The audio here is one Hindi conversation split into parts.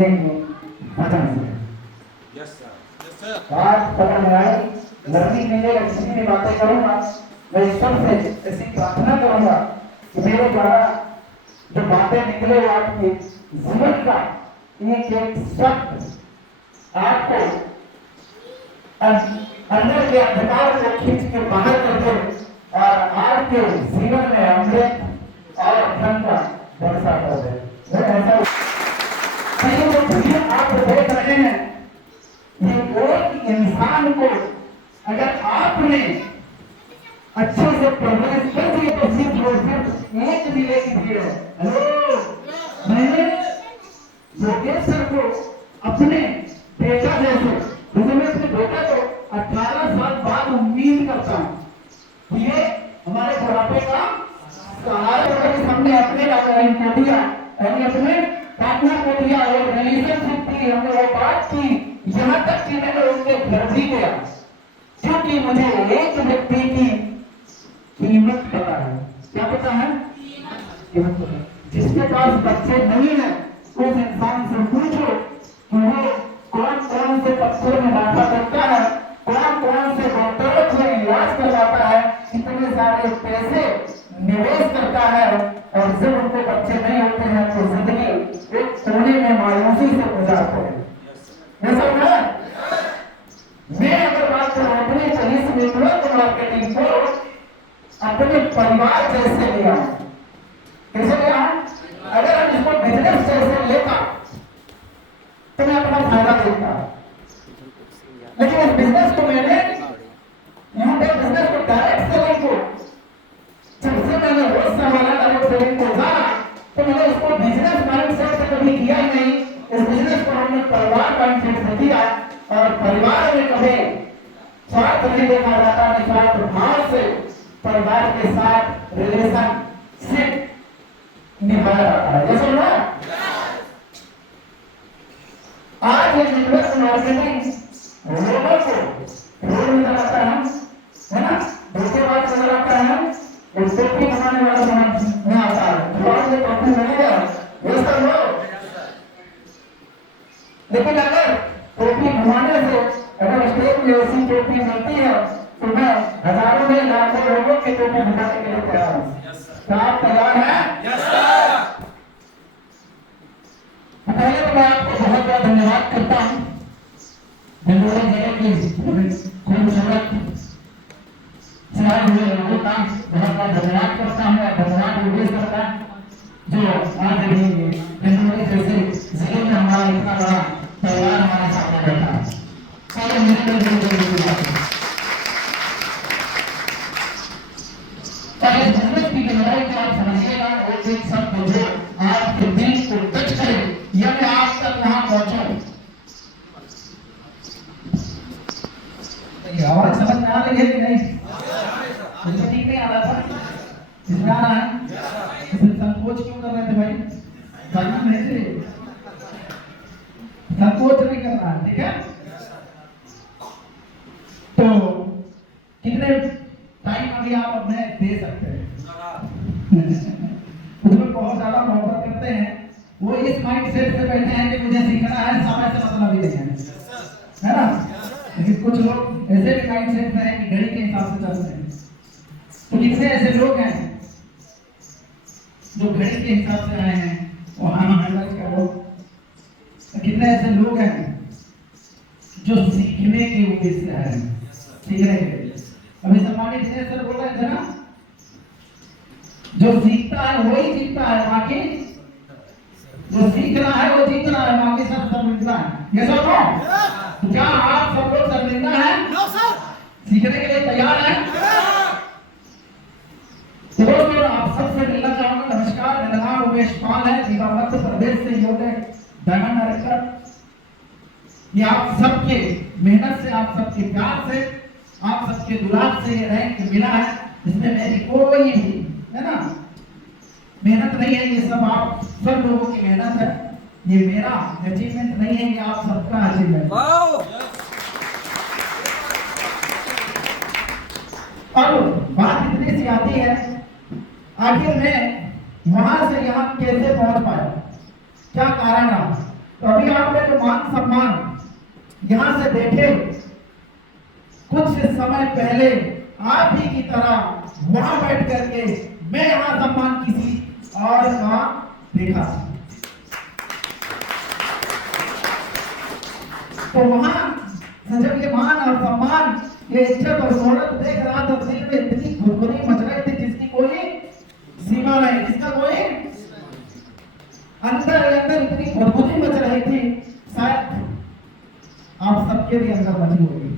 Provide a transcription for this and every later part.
देंगे वजन से। बात पकड़ में आई, लर्निंग मिलेगा, किसी भी बातें करूंगा, मैं सबसे ऐसी प्रार्थना करूंगा कि मेरे द्वारा जो बातें निकले वो आपके जीवन का एक एक शब्द आपको अंदर के अंधकार को खींच के बाहर कर दे और आपके जीवन में अमृत और धन का वर्षा कर दे। ऐसा आप देख रहे हैं, ये एक इंसान को अगर आपने अच्छे से प्रवेश कर दिए तो सिर्फ एक मिले की भीड़ है। हेलो, मैंने योगेश्वर को अपने बेटा जैसे, मैं अपने बेटा को 18 साल बाद उम्मीद करता हूँ ये हमारे बुढ़ापे का सहारा हमने अपने को दिया, अपने पार्टनर को दिया और रिलेशनशिप की हमने वो बात की, यहाँ तक कि मैंने उनके घर भी गया क्योंकि मुझे एक व्यक्ति की कीमत पता है। क्या पता है? कीमत पता है। जिसके पास बच्चे नहीं है उस इंसान से पूछो कि वो कौन कौन से पत्थर में बाधा करता है, कौन कौन से डॉक्टरों से इलाज करवाता है, कितने सारे पैसे निवेश करता है और जब उनके बच्चे नहीं होते हैं तो जिंदगी एक कोने में मायूसी से गुजारते हैं। ऐसा है? मैं अगर बात करूं अपने इस नेटवर्क मार्केटिंग को अपने परिवार जैसे लिया, कैसे लिया? अगर हम इसको बिजनेस जैसे लेता तो मैं अपना फायदा देखता, लेकिन इस बिजनेस को मैंने बिजनेस को डायरेक्ट सेलिंग को जब से मैंने रोज संभाला डायरेक्ट सेलिंग को जाना तो मैंने इसको बिजनेस माइंडसेट से कभी किया ही नहीं। इस बिजनेस को हमने परिवार माइंडसेट से किया और परिवार में कभी स्वार्थ नहीं देखा जाता, निस्वार्थ भाव से परिवार के साथ रिलेशनशिप निभाया जाता है। ये सुन रहा? आज ये नेटवर्क मार्केटिंग लोगों को रोड में लगाता है ना, धोखेबाज नजर आता है, टोपी बनाने वाला समझ में आता है, टोपी मिलेगा ये सब लोग। लेकिन अगर टोपी घुमाने से अगर स्टेज में ऐसी टोपी मिलती है तो मैं हजारों में लाखों लोगों की टोपी घुमाने के लिए तैयार हूँ। क्या आप तैयार हैं? पहले तो मैं आपको बहुत बहुत धन्यवाद करता हूँ भंडोरी जिले की खूबसूरत समाज हुए लोगों का बहुत बहुत धन्यवाद करता हूँ और धन्यवाद योगेश करता जो आज भंडोरी जैसे जिले में हमारा इतना बड़ा परिवार हमारे सामने बैठा है। सारे मिलकर बिजनेस की गहराई को आप समझिएगा, एक शब्द जो आपके दिल को टच करे या मैं आज तक वहां पहुंचा। आवाज समझ में आ रही है कि नहीं? मुझे ठीक नहीं आ रहा था, इसमें आ रहा है। इसमें संकोच क्यों कर रहे थे भाई? करना नहीं चाहिए, संकोच नहीं करना है, ठीक है? तो कितने टाइम अभी आप अपने दे सकते हैं? उसमें बहुत ज्यादा मोहब्बत करते हैं, वो इस माइंडसेट से बैठे हैं कि मुझे सीखना है, समय से मतलब ही नहीं है ना? लेकिन कुछ लोग ऐसे भी माइंडसेट में हैं कि घड़ी के हिसाब से चलते हैं। तो कितने ऐसे लोग हैं जो घड़ी के हिसाब से आए हैं और कितने ऐसे लोग हैं जो सीखने की उम्मीद से आए हैं, सीखने के लिए। अभी सम्मानित सर बोल रहे थे ना, जो सीखता है वही जीतता है, बाकी जो सीख रहा है वो जीत रहा है, बाकी सब शर्मिंदा है। ये सब नो? क्या आप सब लोग शर्मिंदा हैं? सीखने के लिए तैयार हैं? तो दोस्तों आप सबसे मिलना चाहूंगा। नमस्कार, मेरा नाम उमेश पाल है, रीवा मध्य प्रदेश से योगे डायमंड डायरेक्टर। ये आप सबके मेहनत से, आप सबके प्यार से, आप सबके दुलार से ये रैंक मिला है। इसमें मेरी कोई भी है ना मेहनत नहीं है, ये सब आप सब लोगों की मेहनत है। ये मेरा अचीवमेंट नहीं है, ये आप सबका अचीवमेंट। अब बात इतनी सी आती है, आखिर मैं वहां से यहाँ कैसे पहुंच पाया, क्या कारण रहा? तो अभी आपने जो मान सम्मान यहां से देखे, कुछ समय पहले आप ही की तरह वहां बैठ करके मैं यहां सम्मान किसी और का देखा। तो वहां जब ये मान और सम्मान, ये इज्जत और शोहरत देख रहा था, दिल में इतनी खुदकुनी मच रही थी जिसकी कोई सीमा नहीं, जिसका कोई अंदर इतनी खुदकुनी मच रही थी, शायद आप सबके भी अंदर मची होगी।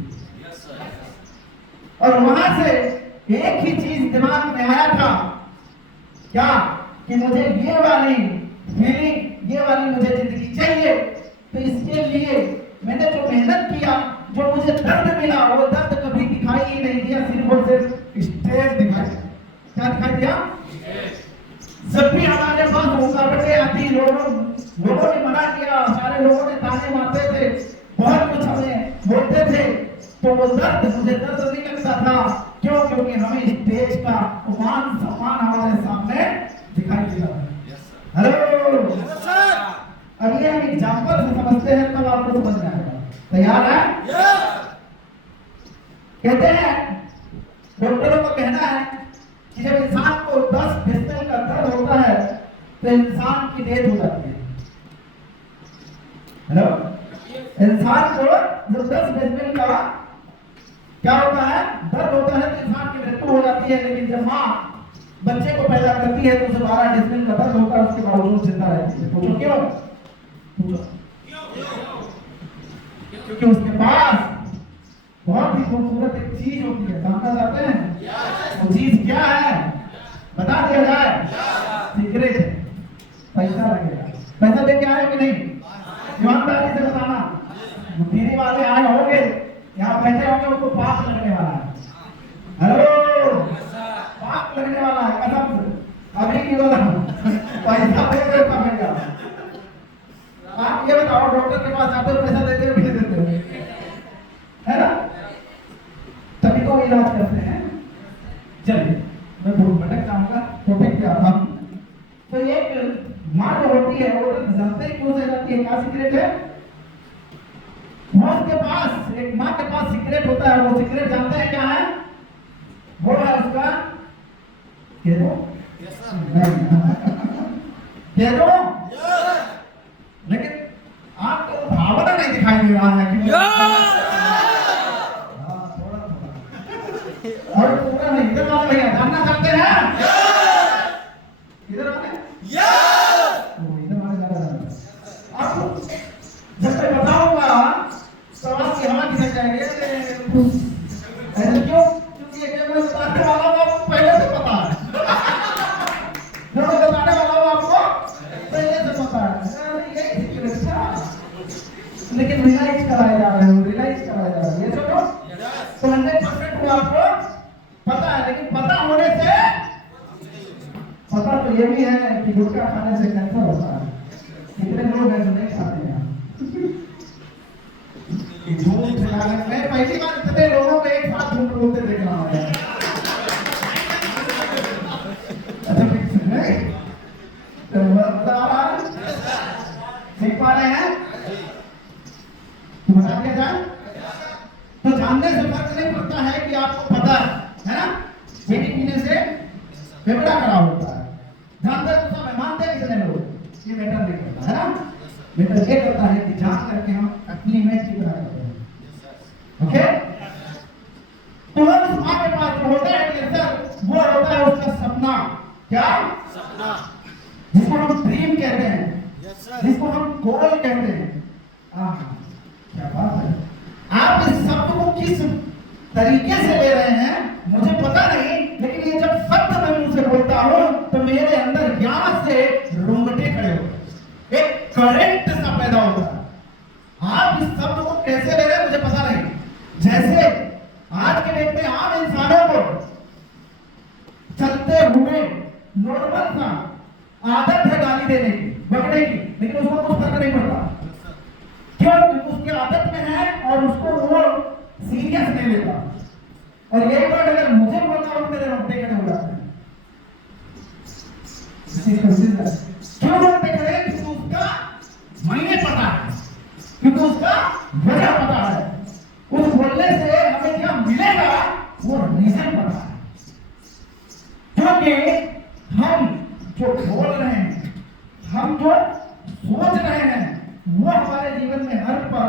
और वहां से एक ही चीज दिमाग में आया था, क्या कि मुझे ये वाली फीलिंग, ये वाली मुझे जिंदगी चाहिए। तो इसके लिए मैंने जो मेहनत किया, जो मुझे दर्द मिला, वो दर्द कभी दिखाई ही नहीं दिया, सिर्फ और सिर्फ स्टेज दिखाई। क्या दिखाई दिया? जब भी हमारे पास रुकावटें आती, लोगों ने मना किया, सारे लोगों ने ताने मारते थे, बहुत कुछ हमें बोलते थे, तो वो दर्द, मुझे दर्द नहीं लगता था। क्यों? क्योंकि हमें स्टेज का मान सम्मान हमारे सामने दिखाई दिया। हेलो, अभी हम एग्जाम्पल से समझते हैं, तब आपको समझ में आएगा। तैयार है? कहते हैं, डॉक्टरों का कहना है कि जब इंसान को 10 डेसिबल का दर्द होता है तो इंसान की डेथ हो जाती है। हेलो, इंसान को जब 10 डेसिबल का क्या होता है, दर्द होता है, तो इंसान की मृत्यु हो जाती है। लेकिन जब माँ बच्चे को पैदा करती है तो उसे 12 डेसिबल का दर्द होता है, उसके बावजूद जिंदा रहती है। पूछो क्यों? क्योंकि उसके पास बहुत ही खूबसूरत एक चीज होती है। जानना चाहते हैं वो चीज क्या है? बता दिया जाए। सिगरेट है। पैसा लगेगा। पैसा दे के आए कि नहीं? ईमानदारी से बताना। बीड़ी वाले आए होंगे, यहाँ बैठे होंगे, उनको पाप लगने वाला है। हेलो, पाप लगने वाला है कसम से। अभी की बोला पैसा दे पाएगा। आप ये बताओ, डॉक्टर के पास जाते हो, पैसा देते हो कि नहीं देते हो? है ना? तभी तो इलाज करते हैं। चलिए, मैं बहुत भटक जाऊंगा, टॉपिक पे आता हूं। तो एक माँ जो होती है, वो जानते हैं क्यों से जाती है? क्या सिगरेट है? उसके पास, एक माँ के पास सिगरेट होता है। वो सिगरेट जानते हैं क्या है? वो है उसका कह दो, कह दो। लेकिन आपको भावना नहीं दिखाई दे रहा है कि और पूरा नहीं। इधर वाले भैया जानना चाहते हैं? इधर वाले इधर वाले आप जब मैं बताऊंगा तो आपकी हवा खिसक जाएगी। ऐसा क्यों? क्योंकि मैं बताने वाला हूँ, आपको पहले से पता है। जो मैं बताने वाला हूँ आपको पहले से पता है। लेकिन रियलाइज कराया जा रहा है, रियलाइज कराया जा रहा है। ये सुनो, तो 100% आपको पता है। लेकिन पता होने से, पता तो ये भी है कि गुटखा खाने से कैंसर होता है। कितने लोग हैं जो नहीं खाते हैं? मैं पहली बार इतने लोगों को एक साथ झूठ बोलते देख रहा हूँ। सीख पा रहे हैं? बता दिया जाए तो जानने से फर्क नहीं पड़ता है कि आपको पता है ना? बीड़ी पीने से फेफड़ा खराब होता है, जानते तो सब मानते हैं कितने लोग? ये मैटर नहीं करता है ना? मैटर ये करता है कि जान करके हम अपनी मैच की तरह करते हैं। ओके, तो हम उस माँ के पास जो होता है कैंसर, वो होता है उसका सपना। क्या सपना? जिसको हम ड्रीम कहते हैं, जिसको हम गोल कहते हैं। क्या बात है। आप इस शब्द को किस तरीके से ले रहे हैं मुझे पता नहीं, लेकिन ये जब शब्द मैं मुंह से बोलता हूं तो मेरे अंदर यहां से रोंगटे खड़े होते हैं, एक करंट सा पैदा होता है। आप इस शब्द को कैसे ले रहे हैं मुझे पता नहीं। जैसे आज के डेट में आम इंसानों को चलते हुए नॉर्मल सा आदत है गाली देने की, बकने की, लेकिन उसको कुछ फर्क नहीं पड़ता। क्यों? क्योंकि उसकी आदत में है और उसको वो सीरियस नहीं लेता। और ये बात अगर मुझे बोलता हूं तो मेरे रोंगटे खड़े हो जाते हैं। क्यों रोंगटे खड़े? क्योंकि उसका मायने पता है। जो बोल रहे हैं, हम जो सोच रहे हैं, वो हमारे जीवन में हर पल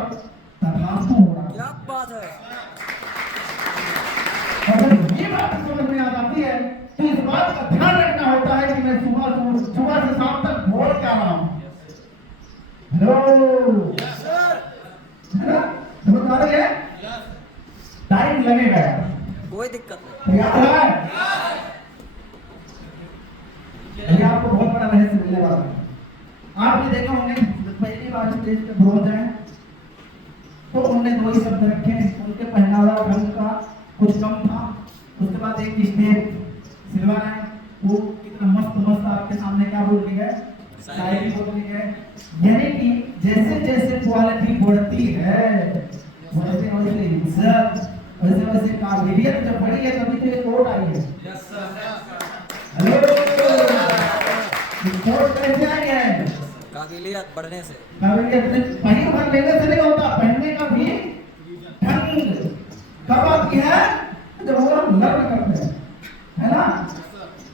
तथास्तु हो रहा है। क्या बात है। और जब ये बात समझ में आ जाती है तो इस बात का ध्यान रखना होता है कि मैं सुबह से शाम तक बोल क्या रहा हूं। हेलो, है ना? समझ आ रही है? टाइम लगेगा यार, कोई दिक्कत नहीं। याद है? अभी आपको बहुत बड़ा रहस्य मिलने वाला है। आप भी देखे होंगे, पहली बार स्टेज पे बोल जाए तो उन्होंने दो ही शब्द रखे, उनके पहनावा ढंग का कुछ कम था। उसके बाद एक स्टेज सिलवाना है, वो कितना मस्त मस्त आपके सामने क्या बोल के गए, शायरी बोल के गए। यानी कि जैसे जैसे क्वालिटी बढ़ती है वैसे वैसे इज्जत, वैसे वैसे काबिलियत जब बढ़ी है तभी तो ये कोट आई है। हेलो, कोट कैसे आ गया है? काबिलियत बढ़ने से। काबिलियत पहन भर लेने से नहीं होता, पहनने का भी ढंग कब आती है जब वो हम लर्न करते हैं, है ना?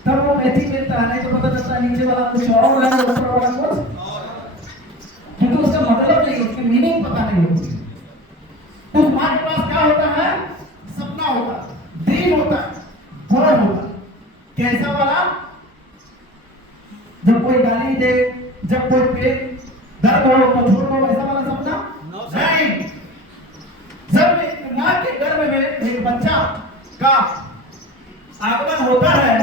तब वो मैथी मिलता है, नहीं तो पता चलता है नीचे वाला कुछ और है, ऊपर वाला कुछ, क्योंकि उसका मतलब नहीं, उसकी मीनिंग पता नहीं होती। तो हमारे पास क्या होता है? सपना होता है, ड्रीम होता है, गोल होता है। कैसा वाला? जब कोई गाली दे, जब कोई पेट दर्द हो तो छोड़ दो, वैसा वाला सपना नहीं। जब एक मां के गर्भ में एक बच्चा का आगमन होता है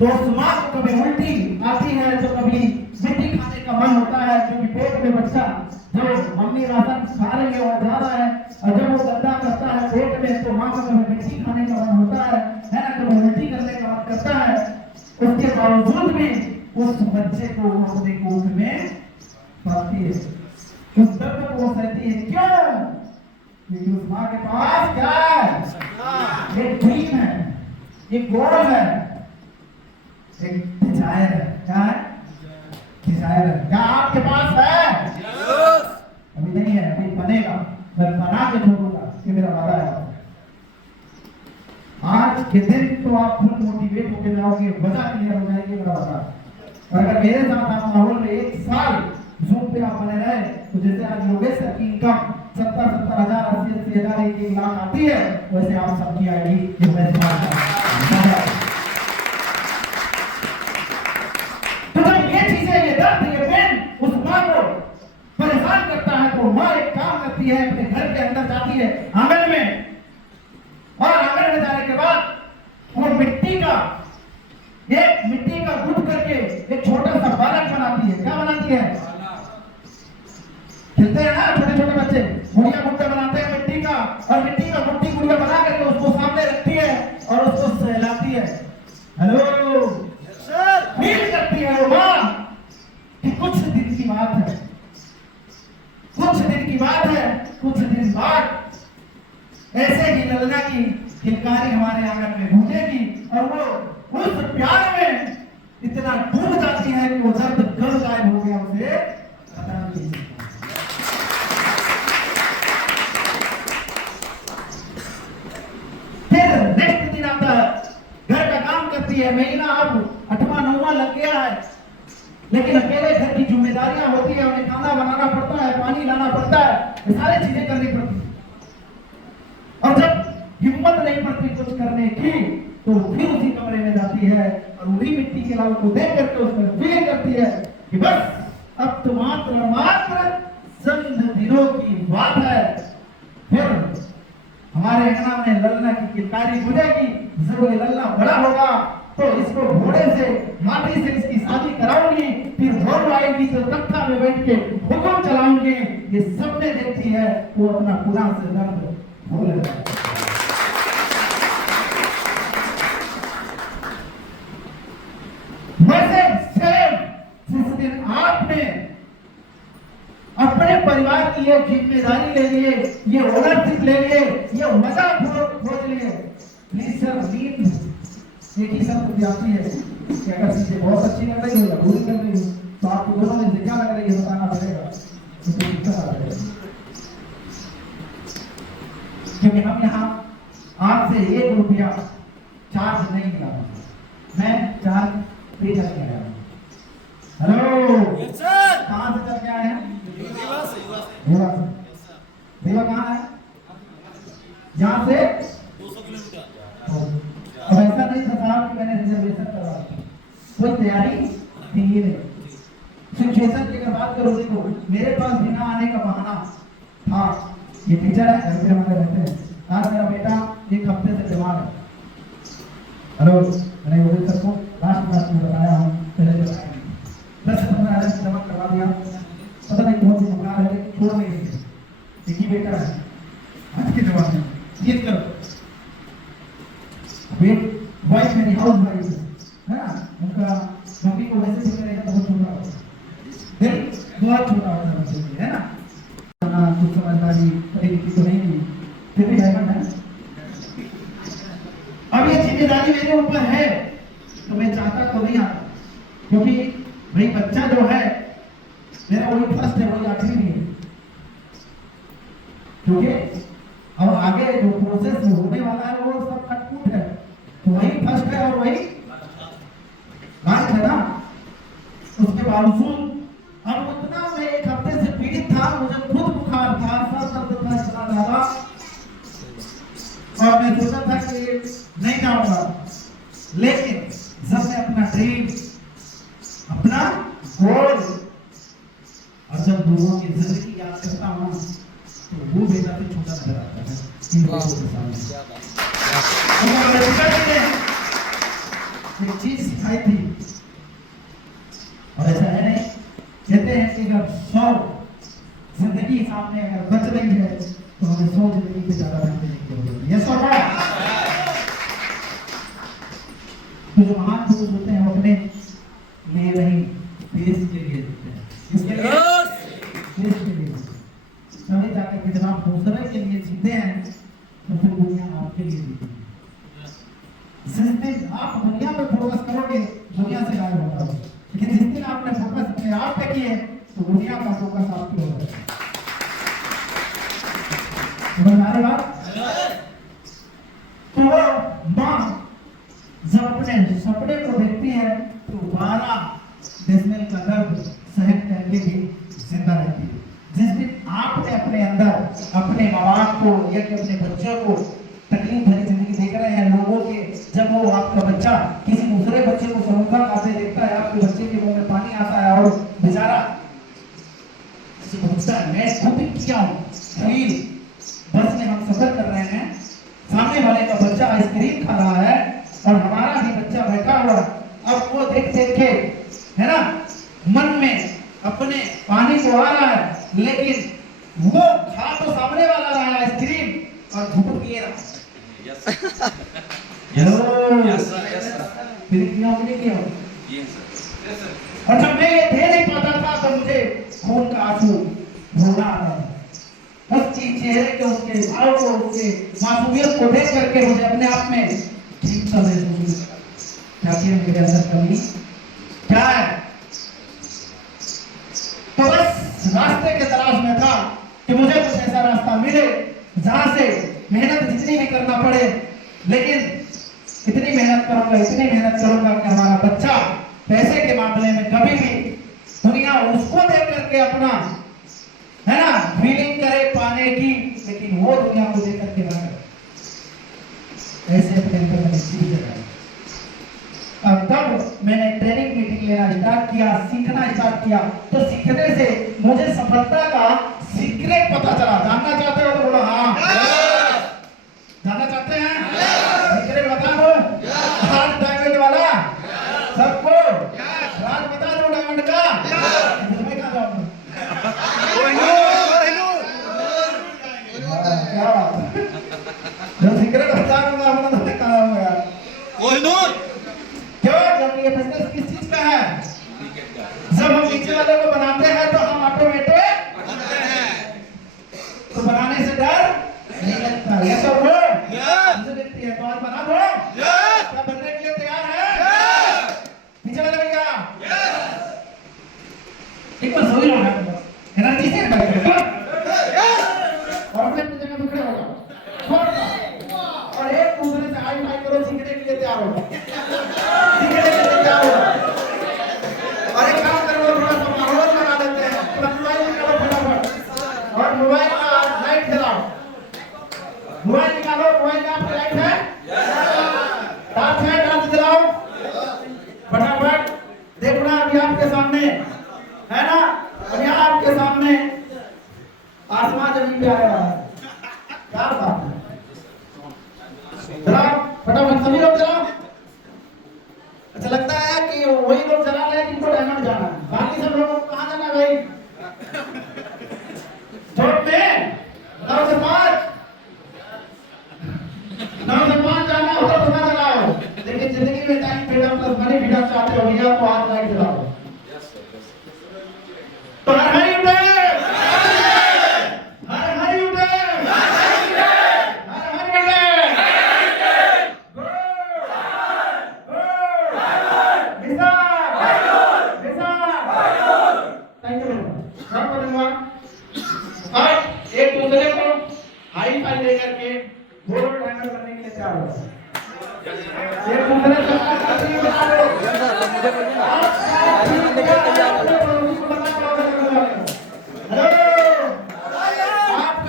तो उस मां को कभी उल्टी आती है तो कभी मिट्टी खाने का मन होता है, क्योंकि पेट में बच्चा जो मम्मी राशन खा रही है वो जा रहा है, और जब वो गंदा करता है पेट में तो मां को कभी मिट्टी खाने का मन होता है ना, कभी उल्टी करने का मन करता है। उसके बावजूद भी उस बच्चे को वो अपने गोद में पाती है, उस दर्द को वो सहती है। क्यों? क्योंकि उस मां के पास क्या है? एक ड्रीम है, एक गोल है, एक डिजायर है। क्या है? डिजायर है। क्या आपके पास है? अभी नहीं है, अभी बनेगा, मैं बना के छोड़ूंगा, ये मेरा वादा है। आज के दिन तो आप फुल मोटिवेट होकर जाओगे, वजह क्लियर हो जाएगी, मेरा वादा है। और अगर मेरे साथ आप माहौल में एक साल जूम पे आप बने रहे तो जैसे आज योगेश सर की इनकम 70,000 80,000 1 लाख आती है, वैसे आप सबकी आएगी। तो जब ये चीजें, ये दर्द, ये पेन उस मां को परेशान करता है तो मां एक काम करती है, अपने घर के अंदर जाती है आंगन में, और आंगन में जाने के बाद वो मिट्टी का गुट करके एक छोटा सा बालक बनाती है। क्या बनाती है? खेलते हैं ना छोटे छोटे बच्चे, गुड़िया गुड्डा बनाते हैं मिट्टी का, और मिट्टी का गुड्डी गुड़िया बना के तो उसको सामने रखती है और उसको सहलाती है। हेलो सर, फील करती है वो मां कि कुछ दिन की बात है, कुछ दिन की बात है, कुछ दिन बाद ऐसे ही ललना की किलकारी हमारे आंगन में गूंजेगी, और वो उस प्यार में इतना डूब जाती है कि वो दर्द कब गायब हो गया उसे पता नहीं। फिर नेक्स्ट दिन आता है, घर का काम करती है, महीना अब 8वां 9वां लग गया है, लेकिन अकेले घर की जिम्मेदारियां होती है, उन्हें खाना बनाना पड़ता है, पानी लाना पड़ता है, ये सारी चीजें करनी पड़ती है। और जब हिम्मत नहीं पड़ती कुछ करने की तो फिर उसी कमरे में जाती है और उन्हीं मिट्टी के लाल को देख करके उसमें फील करती है कि बस अब तो मात्र चंद दिनों की बात है, फिर हमारे अंगना में ललना की किलकारी बुझेगी। जब ये ललना बड़ा होगा तो इसको घोड़े से, माटी से इसकी शादी कराऊंगी, फिर बहू आएगी तो तख्ता में बैठ के हुक्म चलाऊंगी। ये सपने देखती है, वो अपना पुराना से दर्द भूल जाता है। वैसे सेम जिस दिन आपने अपने परिवार की ये जिम्मेदारी ले लिए, ये ओनरशिप ले लिए, ये मजा खोज लिए, प्लीज सर नींद एक ही शब्द आती है कि अगर चीजें बहुत अच्छी लग रही हो या बुरी लग रही हो तो आपको दोनों में से क्या लग रही है बताना पड़ेगा, क्योंकि हम यहाँ आपसे 1 रुपया चार्ज नहीं कर रहा, मैं चार्ज पे करके आया हूँ। नहीं थी। सिचुएशन की अगर बात करो, देखो मेरे पास बिना आने का बहाना था। ये टीचर है, घर पे हमारे रहते हैं। आज मेरा बेटा एक हफ्ते से बीमार है। हेलो, मैंने वो सर को लास्ट में बताया हूँ, पहले बताया नहीं। 10-15 हज़ार जमा करवा दिया, पता नहीं कौन सी बीमार है, छोड़ नहीं रही। एक ही बेटा है आज के जमाने में, ये करो। वाइफ मेरी हाउस वाइफ है ना, उनका मम्मी को वैसे भी करेगा तो बहुत छोटा होगा, दिल बहुत छोटा होता है बच्चे के लिए, है ना। कुछ समझदारी पढ़ी लिखी तो नहीं हुई, फिर भी डायमंड है। अब ये जिम्मेदारी मेरे ऊपर है तो मैं चाहता तो नहीं आता, क्योंकि भाई बच्चा जो है मेरा वही फर्स्ट है, वही आखिरी नहीं है। क्योंकि और आगे जो प्रोसेस होने वाला है वो सब कटपुट है, तो वही फर्स्ट है और वही लास्ट है ना। उसके बावजूद अब उतना मैं एक हफ्ते से पीड़ित था, मुझे खुद बुखार था, सर दर्द था, चला था, और मैं सोचा था कि नहीं जाऊंगा। लेकिन जब मैं अपना ड्रीम, अपना गोल और जब लोगों की जिंदगी याद करता हूँ तो वो बेटा से छोटा नजर आता है इन लोगों के सामने। एक चीज सिखाई थी, और ऐसा है नहीं, कहते हैं कि अगर 100 जिंदगी सामने अगर बच रही है तो हमें 100 जिंदगी पे ज्यादा रहने की जरूरत है। ये सब तो जो महान पुरुष होते हैं वो अपने लिए नहीं, देश के लिए जीते हैं। इसके लिए देश के लिए तभी जाकर के जब आप दूसरे के लिए जीते हैं तो फिर दुनिया आपके लिए जीती है। जिस दिन आप दुनिया पे फोकस करोगे दुनिया से गायब होगा, लेकिन जिस दिन आपने फोकस अपने आप पे किए तो दुनिया का फोकस आप पे होगा। समझ आ रही बात? तो वो माँ जब अपने सपने को देखती है तो 12 डेसिमल का दर्द सहन करके भी जिंदा रहती है। जिस दिन आपने अपने अंदर अपने माँ बाप को या कि अपने बच्चों को तकलीफ भरी जिंदगी देख रहे हैं लोगों के, जब वो आपका बच्चा किसी दूसरे बच्चे को समूह खाते देखता है, आपके बच्चे के मुंह में पानी आता है और बेचारा पूछता है, मैं खुद किया हूँ फील, बस में हम सफर कर रहे हैं, सामने वाले का बच्चा आइसक्रीम खा रहा है और हमारा भी बच्चा बैठा हुआ, अब वो देख देख के है ना मन में अपने पानी को आ रहा है, लेकिन वो खा तो सामने वाला रहा है आइसक्रीम और घूट पिए रहा है। फिर क्यों नहीं किया? और जब मैं ये दे नहीं पाता था तो मुझे खून का आंसू रोना आता था। उसकी चेहरे के उसके भाव को, उसके मासूमियत को देख करके मुझे अपने आप में ठीक सा महसूस होता। क्या मेरे अंदर कमी क्या है? तो बस रास्ते के तलाश में था कि मुझे कुछ ऐसा रास्ता मिले जहां से मेहनत जितनी भी करना पड़े, लेकिन इतनी मेहनत करूंगा कि हमारा बच्चा पैसे के मामले में कभी भी दुनिया उसको देख करके अपना है ना फीलिंग करे पाने की, लेकिन वो दुनिया को देख करके ना करे। ऐसे अपने अंदर मैंने सीख लिया। अब तब मैंने ट्रेनिंग मीटिंग लेना स्टार्ट किया, सीखना स्टार्ट किया, तो सीखने से मुझे सफलता का सीक्रेट पता चला। जानना चाहते हो तो बोलो हाँ। जानना चाहते हैं? सीक्रेट बता दो। आज डायमंड वाला सबको राज बता दो डायमंड का। मैं कहाँ जाऊँगा? क्या बात है? जो सीक्रेट बता दूंगा अपना तो कहाँ होगा? कोहिनूर। क्यों? क्योंकि ये बिजनेस किस चीज का है? जब हम नीचे वाले को बनाते हैं तो हम ऑटोमेटिक बनते हैं, तो बनाने से डर नहीं लगता। ये तो वो मुझे देखती है तो आज बना दो। क्या बनने के लिए तैयार है? नीचे वाले भैया एक बार सभी लोग एनर्जी से बैठो और अपने जगह पे खड़े हो जाओ और एक दूसरे से हाई फाई करो। सीखने के लिए तैयार हो, सीखने के लिए तैयार हो। और एक काम करो, थोड़ा सा माहौल अभी आपके सामने है ना, अभी आपके सामने आसमान जमीन पे आने वाला है। क्या बात है, चला फटाफट सभी लोग चला। अच्छा लगता है कि वही लोग चला रहे हैं जिनको डायमंड जाना है, बाकी सब लोगों को कहाँ जाना है भाई? जोड़ में 9 से 5 जाना हो तो कहाँ चलाओ, लेकिन जिंदगी में time freedom plus money freedom चाहते हो भैया तो हाथ लाइट चलाओ। तो हर हरी उठे, हर हरी उठे, हर हरी एक दूसरे को हाई फाई लेकर के गोल्ड डायमंड करने के लिए तैयार हो। एक दूसरे से आपका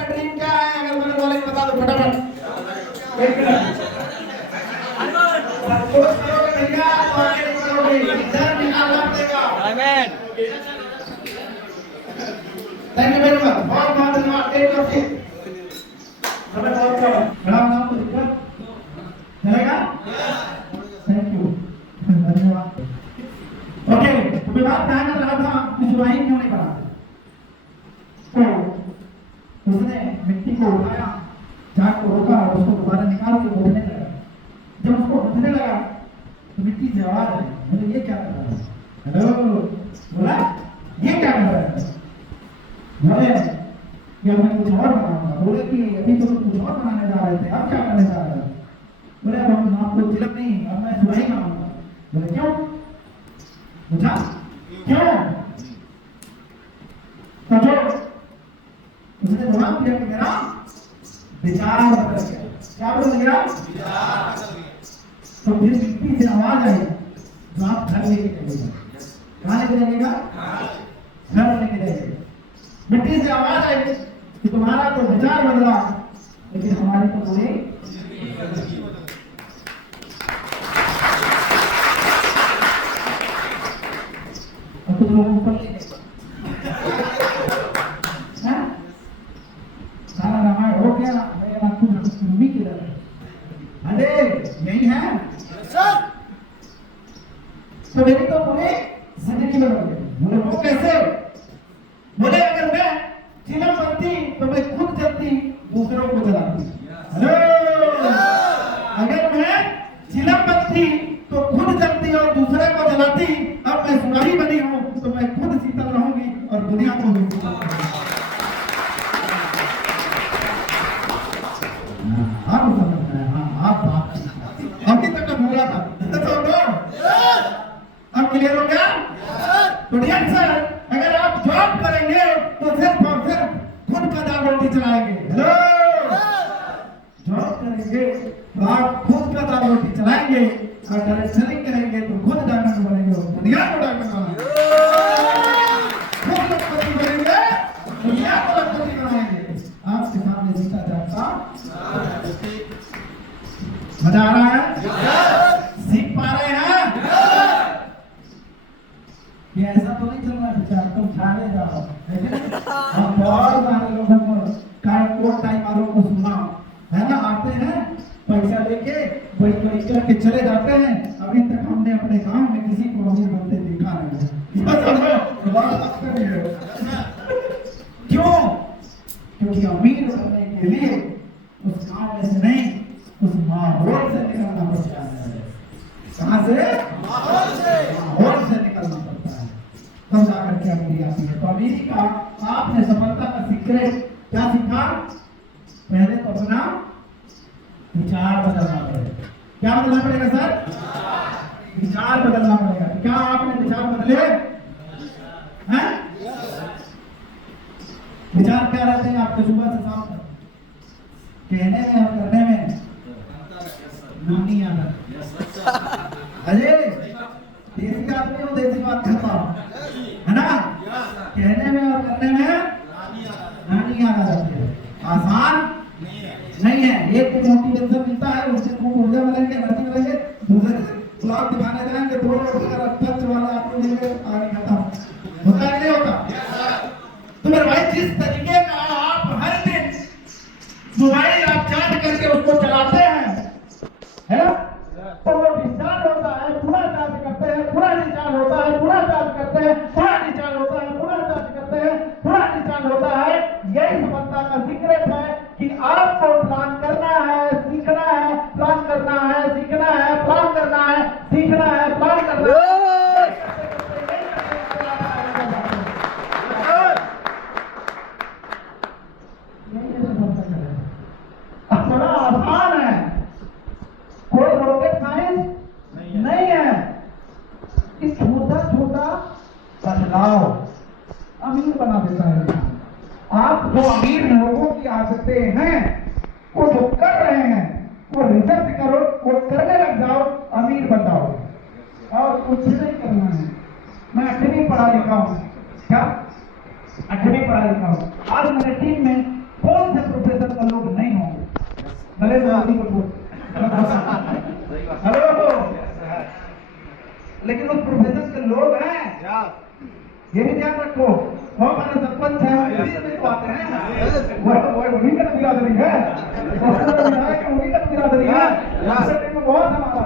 ड्रीम क्या है? अगर मेरे वाले को बता दो फटाफट। एक मिनट भैया, तो आगे निकलोगे, इधर निकालना पड़ेगा। थैंक यू वेरी मच, बहुत बहुत धन्यवाद। Take your seat. समय बहुत कम है, बड़ा नाम को दिक्कत चलेगा? थैंक यू, धन्यवाद। ओके, तो मैं बात कहना रहा था कि जुबाई क्यों नहीं बनाते? तो उसने मिट्टी को उठाया, झाग को रोका और उसको दोबारा निकाल के बोलने लगा। जब उसको उठने लगा तो मिट्टी से आवाज आई, बोले ये क्या कर रहा है? हेलो, बोला ये क्या कर रहा है? बोले कि अब मैं कुछ और बनाऊंगा। बोले कि अभी तो कुछ और बनाने जा रहे थे, अब क्या करने जा रहे हैं? बोले अब हम आपको तिलक नहीं, अब मैं सुराही बनाऊंगा। बोले क्यों? पूछा क्यों? तो जो उसने जवाब दिया कि मेरा विचार बदल गया। क्या बदल गया? तो फिर मिट्टी से आवाज आई, जो आप घर लेके चलेगा। कहाँ लेके जाएगा? घर लेके जाएगा। मिट्टी से आवाज आई कि तुम्हारा तो विचार बदला, लेकिन हमारी तो पूरी। अब तुम लोगों को सारा रामायण हो गया, मैं आपको भूमि की तरह अरे यही है सर। तो मेरी तो पूरी जिंदगी बदल गई। बोले वो कैसे? बोले अगर मैं चिलम बनती तो मैं खुद जलती, दूसरों को जलाती। अगर मैं चिलम बनती तो खुद जलती और दूसरे को जलाती। अब मैं सुराही बनी हूँ तो मैं खुद शीतल रहूंगी और दुनिया को भी। आप समझ रहे हैं? हाँ, आप बात अभी तक भूला था अब क्लियर हो गया? तो डियर सर, अगर आप जॉब करेंगे तो सिर्फ और सिर्फ खुद का दाल रोटी चलाएंगे। हेलो, जॉब करेंगे तो आप खुद का दाल रोटी चलाएंगे, और डायरेक्टरिंग करेंगे तो खुद डायमंड बनेंगे और दुनिया को डायमंड बनाएंगे। खुद लखपति बनेंगे, दुनिया को लखपति बनाएंगे। आपके सामने जीता जाता मजा आ रहा है? सीख पा रहे हैं? ये ऐसा तो नहीं चल रहा बेचारा, तुम छाने जाओ। हम बहुत सारे लोगों को कोर्ट टाइम वालों को सुना है ना, आते हैं पैसा लेके बड़ी बड़ी करके चले जाते हैं। अभी तक हमने अपने गांव में किसी को अमीर बनते देखा नहीं है। क्यों? क्योंकि अमीर बनने के लिए उस गांव में से नहीं, उस माहौल से निकलना पड़ता है। कहां से? माहौल से निकलना पड़ता है, तब जाकर के अमीरी आती है। तो अमीरी का आपने सफलता का सीक्रेट क्या सीखा? पहले तो अपना विचार बदलना पड़ेगा। क्या बदलना पड़ेगा सर? विचार बदलना पड़ेगा। क्या आपने विचार बदले हैं? विचार क्या रहते हैं आपके सुबह से शाम तक? कहने में और करने में नानी आना। अरे देसी आदमी हो, देसी बात करता है ना? कहने में और करने में नानी आना जाती है। आसान नहीं है। एक तो मोटिवेशन मिलता है, उससे खूब ऊर्जा मिलेंगे, एनर्जी मिलेंगे। दूसरे ब्लॉग दिखाने जाएंगे, 2 लोग अगर टच वाला आपको मिलेंगे बदलाव अमीर बना देता है इंसान। आप जो अमीर लोगों की आदतें हैं वो जो कर रहे हैं वो रिसर्च करो, वो करने लग जाओ, अमीर बन जाओ। और कुछ नहीं करना है। मैं 8वीं पढ़ा लिखा हूँ। क्या 8वीं पढ़ा लिखा हूँ? आज मेरे टीम में कौन से प्रोफेसर का लोग नहीं होंगे? नरेंद्र मोदी को हेलो, लेकिन उस प्रोफेसर के लोग हैं, ये भी ध्यान रखो। वो हमारे सरपंच है, तो आते हैं, वो उन्हीं का बिरादरी है, उन्हीं का बिरादरी है। बहुत हमारा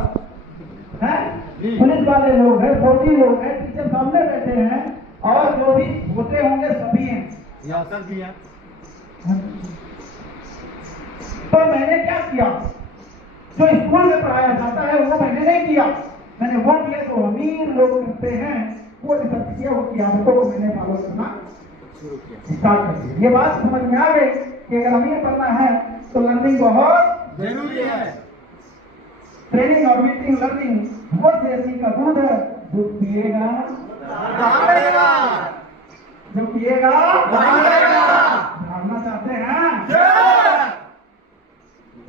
है, पुलिस वाले लोग हैं, फौजी लोग हैं, टीचर सामने बैठे हैं, और जो भी होते होंगे सभी हैं। तो मैंने क्या किया? जो स्कूल में पढ़ाया जाता है वो मैंने नहीं किया। मैंने वो किया जो अमीर लोग करते हैं, वो रिसर्च किया, उनकी आदतों को मैंने फॉलो करना स्टार्ट कर दिया। ये बात समझ में आ गई कि अगर अमीर बनना है तो लर्निंग बहुत जरूरी है। ट्रेनिंग और मीटिंग लर्निंग वो देसी का दूध है। दूध पिएगा जो पिएगा भागना चाहते हैं।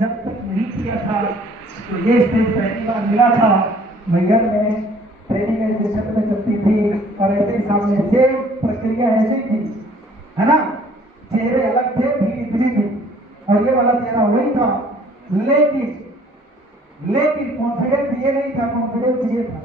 जब तक नहीं किया था तो ये स्टेज पहली बार मिला था। मैयर में ट्रेनिंग एजुकेशन में चलती थी और ऐसे ही सामने सेम प्रक्रिया ऐसी थी, है ना? चेहरे अलग थे, भीड़ इतनी थी, और ये वाला चेहरा वही था, लेकिन कॉन्फिडेंस ये नहीं था, कॉन्फिडेंस ये था।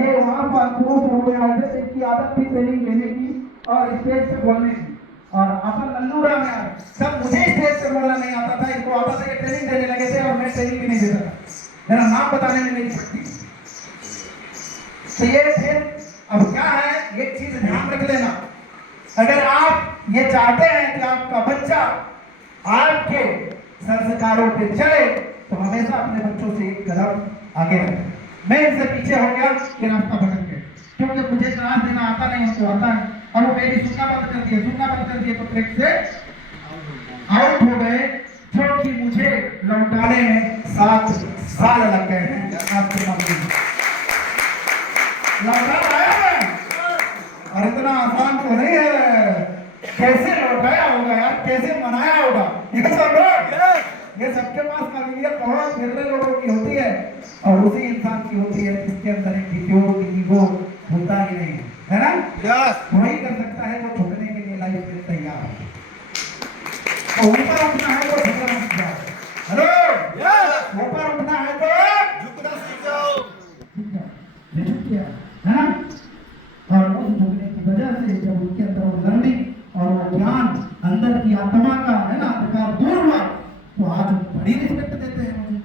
ये वहां पर शुरू हो गया है। इनकी आदत थी ट्रेनिंग लेने की और स्टेज पे बोलने की। और अपन लल्लू राम यार, सब मुझे स्टेज पे बोलना नहीं आता था, इनको आता था कि ट्रेनिंग देने लगे थे और मैं ट्रेनिंग भी नहीं देता था, मेरा नाम बताने में नहीं सकती। तो ये फिर अब क्या है, ये चीज ध्यान रख लेना। अगर आप ये चाहते हैं कि आपका बच्चा आपके संस्कारों पे चले तो हमेशा अपने बच्चों से एक कदम आगे रखें। मैं इनसे पीछे हो गया कि रास्ता भटक गए, क्योंकि मुझे क्लास देना आता नहीं, उनको आता है, और वो मेरी सुनना बंद कर दिए तो ट्रैक से आउट हो गए, जो कि मुझे लौटाने में 7 साल लग गए हैं। आपके सामने लौटा आया मैं, और इतना आसान तो नहीं है। कैसे लौटाया होगा यार, कैसे मनाया होगा, ये सबके पास काबिलियत बहुत गिरने लोगों की होती है, और उसी इंसान की होती है जिसके अंदर एक ईगो होता ही नहीं है ना? वही कर सकता है जो झुकने के लिए लाइफ में तैयार है। तो ऊपर उठना है तो झुकना सीख जाओ। हेलो, ऊपर उठना है तो झुकना सीख जाओ, है ना? और उस झुकने की वजह से जब उनके अंदर वो लर्निंग और वो ज्ञान अंदर की आत्मा का, है ना, अंधकार दूर हुआ, तो आज बड़ी रिस्पेक्ट देते हैं मुझे।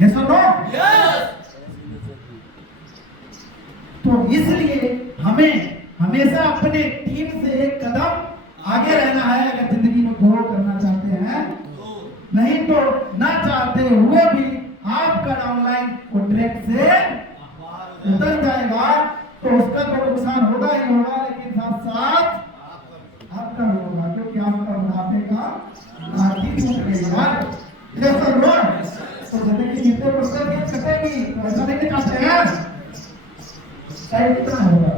ये सुनो, तो इसलिए हमें हमेशा अपने टीम से एक कदम आगे रहना है अगर जिंदगी में ग्रो करना चाहते हैं। नहीं तो ना चाहते हुए भी आपका ऑनलाइन वो ट्रैक से उतर जाएगा, तो उसका तो नुकसान होगा ही होगा, लेकिन साथ साथ आपका होगा, क्योंकि आपका मुनाफे का आर्थिक टूटेगा। तो जिंदगी जितने प्रतिशत कटेगी ऐसा नहीं चाहते हैं, कितना होगा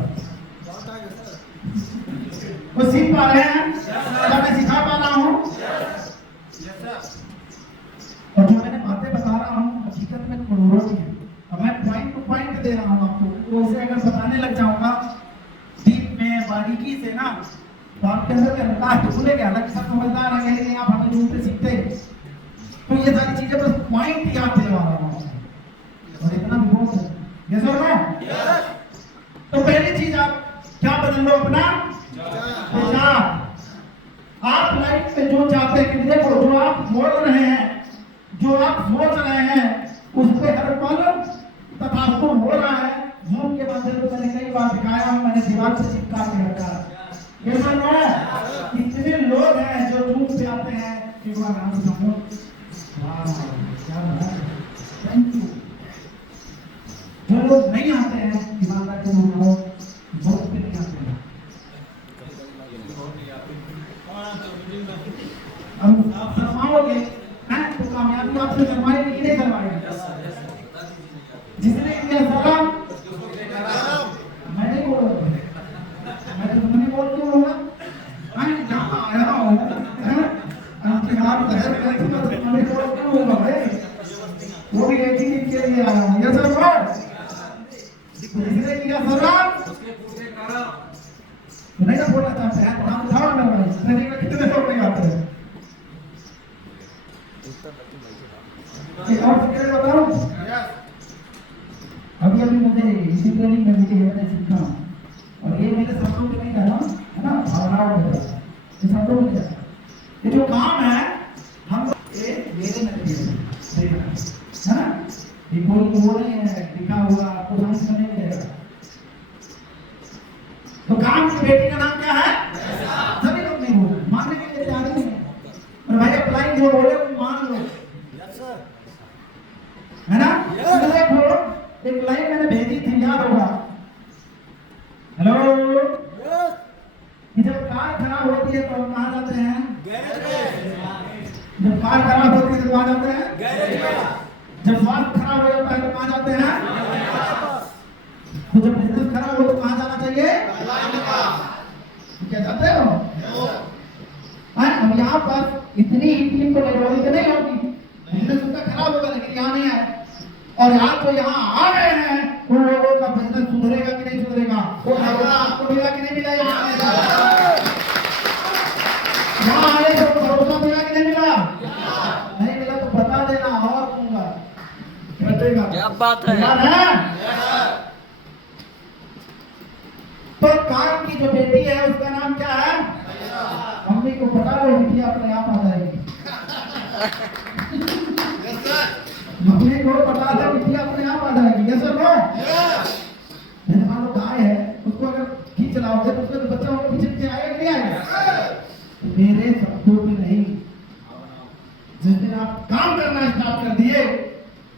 वो सीख पा रहे हैं, क्या मैं सिखा पा रहा हूँ? और जो मैंने बातें बता रहा हूँ हकीकत में करोड़ों की है, और मैं पॉइंट टू पॉइंट दे रहा हूँ आपको। तो उसे अगर बताने लग जाऊंगा डीप में बारीकी से ना, तो आपके अंदर अहंकार खुलेगा, अलग सब समझदार आ गए, आप हमें दूर से सीखते। तो ये सारी चीजें बस पॉइंट याद दिलवा रहा हूँ, और इतना भी बहुत है। यस और नो? तो पहली चीज आप क्या बदल लो, अपना विचार। आप लाइफ में जो चाहते हैं कि देखो, जो आप बोल रहे हैं, जो आप सोच रहे हैं, उस पर हर पल तथास्तु हो रहा है। जूम के माध्यम से मैंने कई बार दिखाया हूं, मैंने दीवार से चिपका के रखा है। कितने लोग हैं जो जूम पे आते हैं, एक बार नाम सुनो, थैंक यू। जो लोग नहीं आते हैं, ईमानदार के लोग बहुत पे नहीं आते हैं। अब आप शर्माओगे हैं तो कामयाबी आपसे करवाएगी कि नहीं करवाएगी? जिसने किया सलाम, मैं नहीं बोल रहा, मैं तो तुम्हें बोल क्यों बोला? मैं यहाँ आया हूँ, आपके हाथ पैर कैसे तो तुम्हें बोल क्यों बोला भाई? वो भी एक ही चीज के लिए आया हूँ, ये सब बोल। जिसने किया सलाम, नहीं ना बोलना चाहते हैं, तो हम उठाओ ना भाई, ट्रेनिंग में कितने लोग नहीं आते हैं? एक और फिक्र बताऊं, अभी अभी मुझे इसी ट्रेनिंग में मुझे मैंने सीखा, और ये मेरे शब्दों में नहीं कह रहा, है ना, भावनाओं में कह रहा, ये शब्दों में कह रहा। ये जो काम है, हम ये मेरे नजरिए से देखना, है ना, ये कोई वो नहीं है लिखा हुआ आपको समझ में नहीं मिलेगा। तो काम की बेटी का नाम क्या है? सभी लोग नहीं बोल मानने के लिए तैयार नहीं है, और भाई अप्लाई जो बोले वो मान लो, है ना? देखो एक लाइन मैंने भेजी थी, याद होगा, हेलो, जब कार खराब होती है तो हम कहाँ जाते हैं? जब कार खराब होती है तो कहाँ जाते हैं? जब स्वास्थ्य खराब हो जाता है तो कहाँ जाते हैं? तो जब बिजनेस खराब हो तो कहाँ जाना चाहिए? क्या जाते हो? अब यहाँ पर इतनी ही टीम को लगवानी तो नहीं होगी, बिजनेस उनका खराब होगा लेकिन यहाँ नहीं आए, और आज तो यहाँ आ गए हैं, उन लोगों का बिजनेस सुधरेगा कि नहीं सुधरेगा? वो खबर आपको मिला कि नहीं मिला? यहाँ आए तो भरोसा मिला कि नहीं मिला? नहीं मिला तो बता देना और दूंगा, क्या बात है? तो काम की जो बेटी है उसका नाम क्या है? मम्मी को पता है बिटिया अपने आप आ जाएगी, मम्मी को पता है बिटिया अपने आप आ जाएगी, ये सब है। जैसे मान लो गाय है, उसको अगर खींच लाओगे तो उसका तो बच्चा होगा पीछे पीछे आएगा कि नहीं आएगा? मेरे शब्दों में नहीं, जिस दिन आप काम करना स्टार्ट कर दिए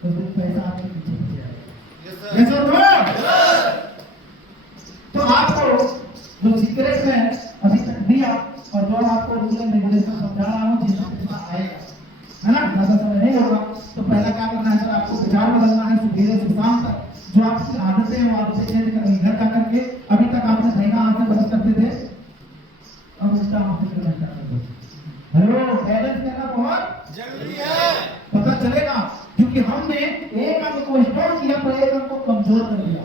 उस दिन पैसा आपके पीछे पीछे आएगा, ये सब है। तो आपको जो सीक्रेट है अभी तक दिया, और जो आपको रूल एंड रेगुलेशन समझा रहा हूँ, जिससे आएगा, है ना, ज्यादा समय नहीं होगा। तो पहला क्या करना है सर, आपको विचार बदलना है सुबह से शाम तक, जो आपकी आदतें हैं वो आदतें चेंज करनी, घर जा करके अभी तक आपने दहीना हाथ से ब्रश करते थे, अब उल्टा हाथ से ब्रश करते थे। हेलो, बैलेंस करना बहुत जरूरी है, पता चलेगा, क्योंकि हमने एक अंग को स्ट्रॉन्ग किया तो एक अंग को कमजोर कर दिया।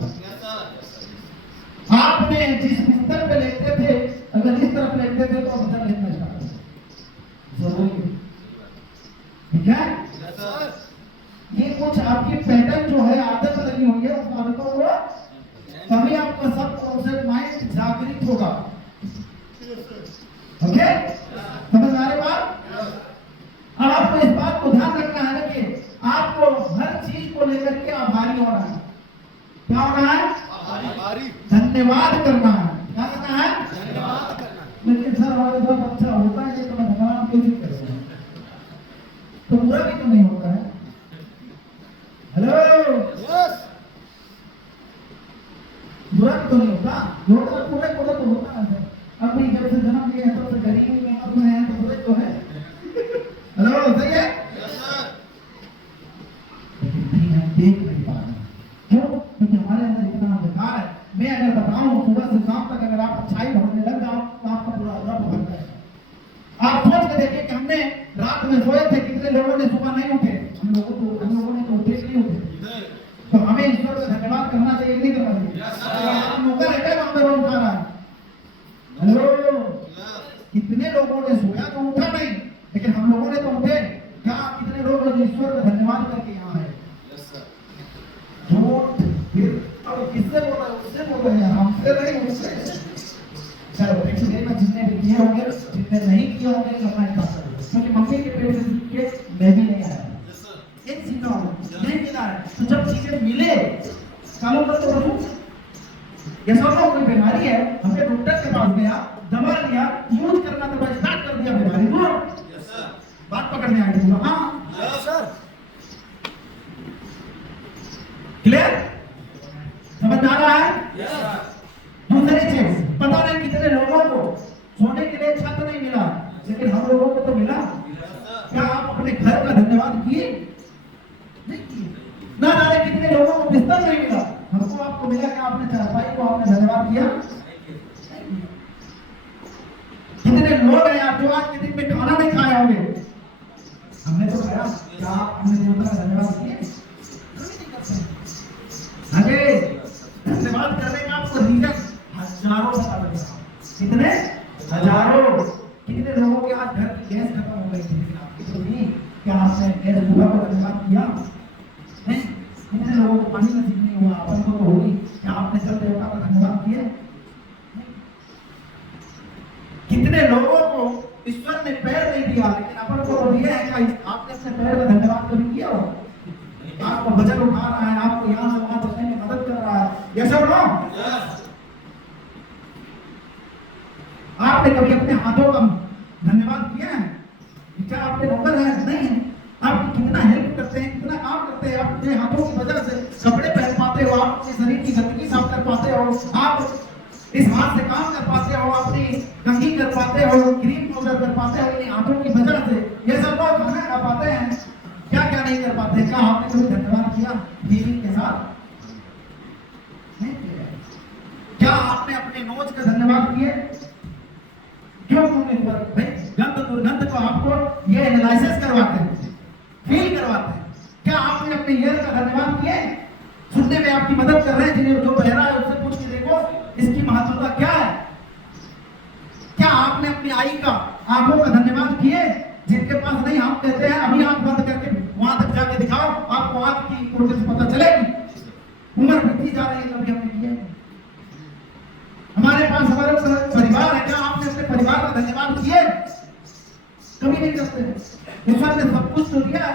आपने जिस बिस्तर पे लेटते थे अगर इस तरफ लेटते थे तो बिस्तर लेटना स्टार्ट हो जरूरी, ठीक है? ये कुछ आपकी पैटर्न जो है आदत लगी हुई है, उस आदतों को तभी आपका सब कॉन्सेप्ट माइंड जागृत होगा। ओके, समझ आ रही बात? अब आपको इस बात को ध्यान रखना है कि आपको हर चीज को लेकर के आभारी होना है। क्या होना है? आभारी, धन्यवाद करना है। क्या करना है? धन्यवाद करना। लेकिन सर हमारे बहुत अच्छा होता है, तो मैं धन्यवाद क्यों नहीं करूँगा? तो बुरा भी तो नहीं होता है। हेलो, यस, बुरा भी तो नहीं होता, होता पूरे पूरे तो होता है सर। अब भी जब से जन्म लिया है तब से गरीबी में अब में है तो बुरे तो है। हेलो, सही है? Yes sir. लेकिन हम देख नहीं पा रहे, क्यों? क्योंकि हमारे अंदर इतना अंधकार है। मैं अगर बताऊं सुबह से शाम तक अगर आप अच्छाई ढूंढने लग जाओ तो आपका पूरा रब भर जाएगा। आप सोच के देखिए कि हमने रात में सोए थे, कितने लोगों ने सुबह नहीं उठे? हम लोगों ने तो उठे नहीं उठे। तो हमें ईश्वर का धन्यवाद करना चाहिए, नहीं करना चाहिए? मौका रहता है वहां पर उठा रहा है। हेलो, कितने लोगों ने सोया तो उठा नहीं, लेकिन हम लोगों ने तो उठे। क्या कितने लोग जो ईश्वर का धन्यवाद करके यहाँ है? झूठ, फिर अब किससे बोल रहे हैं? उससे बोल रहे हैं, हमसे नहीं, उससे। चलो एक्चुअली में जितने भी किए होंगे, जितने नहीं किए होंगे करना स्टार्ट करो, क्योंकि मम्मी के पेट से सीख के मैं भी नहीं आया, ये सीखा हूँ, नहीं मिला है। तो जब चीजें मिले चालू कर तो रखो। ये सब लोग कोई बीमारी है, हमने डॉक्टर के पास गया, दवा लिया, यूज करना दवा स्टार्ट कर दिया, बीमारी दूर। बात पकड़ने आ गई। हाँ सर, क्लियर? समझ आ रहा है? दूसरी चीज, पता नहीं कितने लोगों को सोने के लिए छत नहीं मिला, लेकिन हम लोगों को तो मिला। क्या आप अपने घर का धन्यवाद किए? नहीं किए। ना जाने कितने लोगों को बिस्तर नहीं मिला, हमको आपको मिला कि आपने चारपाई को आपने धन्यवाद किया? कितने लोग हैं आप जो आज के दिन में खाना नहीं खाए होंगे, हमने तो खाया, क्या आपने देवता का धन्यवाद किए? अरे धन्यवाद करने का आपको रीजन हजारों बता देगा। कितने हजारों, कितने लोगों के आज घर की गैस खत्म हो गई थी, लेकिन आपकी तो नहीं, क्या आपने गैस बुला को धन्यवाद किया? नहीं। कितने लोगों को पानी नसीब नहीं हुआ, अपन को तो होगी, क्या आपने जल देवता का धन्यवाद किया? कितने लोगों को ईश्वर ने पैर नहीं दिया, लेकिन अपन को तो दिया है, क्या आपने अपने पैर का धन्यवाद कभी किया हो? आपको वजन उठा रहा है, आपको यहाँ से वहां चलने में मदद कर रहा है, ये सब नो? आपने कभी अपने हाथों का धन्यवाद किया है? क्या आपके नौकर है? नहीं है। आप कितना हेल्प करते हैं, कितना काम करते हैं, आप अपने हाथों की वजह से कपड़े पहन पाते हो, आप अपने शरीर की गंदगी साफ कर पाते हो, आप इस हाथ से काम कर पाते हो, अपनी कंघी कर पाते हो, क्रीम पाउडर कर पाते हो, इन हाथों की वजह से ये सब लोग खाना खा पाते हैं। क्या क्या नहीं कर पाते? क्या आपने कभी धन्यवाद किया बीवी के साथ? नहीं किया। क्या आपने अपने नोज का धन्यवाद किए? क्यों भाई गंध दुर्गंध को आपको ये एनालिसिस करवाते हैं, फील करवाते हैं। क्या आपने अपने ईयर का धन्यवाद किए? सुनने में आपकी मदद कर रहे हैं, जिन्हें जो बहरा है उससे पूछ के देखो इसकी महत्वता क्या है। क्या आपने अपनी आई का, आंखों का धन्यवाद किए? जिनके पास नहीं, हम कहते हैं अभी आंख बंद करके वहां तक जाके दिखाओ, आपको आंख की इम्पोर्टेंस पता चलेगी। उम्र बीती जा रही है, कभी हमने किया? हमारे पास हमारा परिवार है, क्या आपने अपने परिवार का धन्यवाद किए? कभी नहीं करते। ईश्वर ने सब कुछ तो दिया है,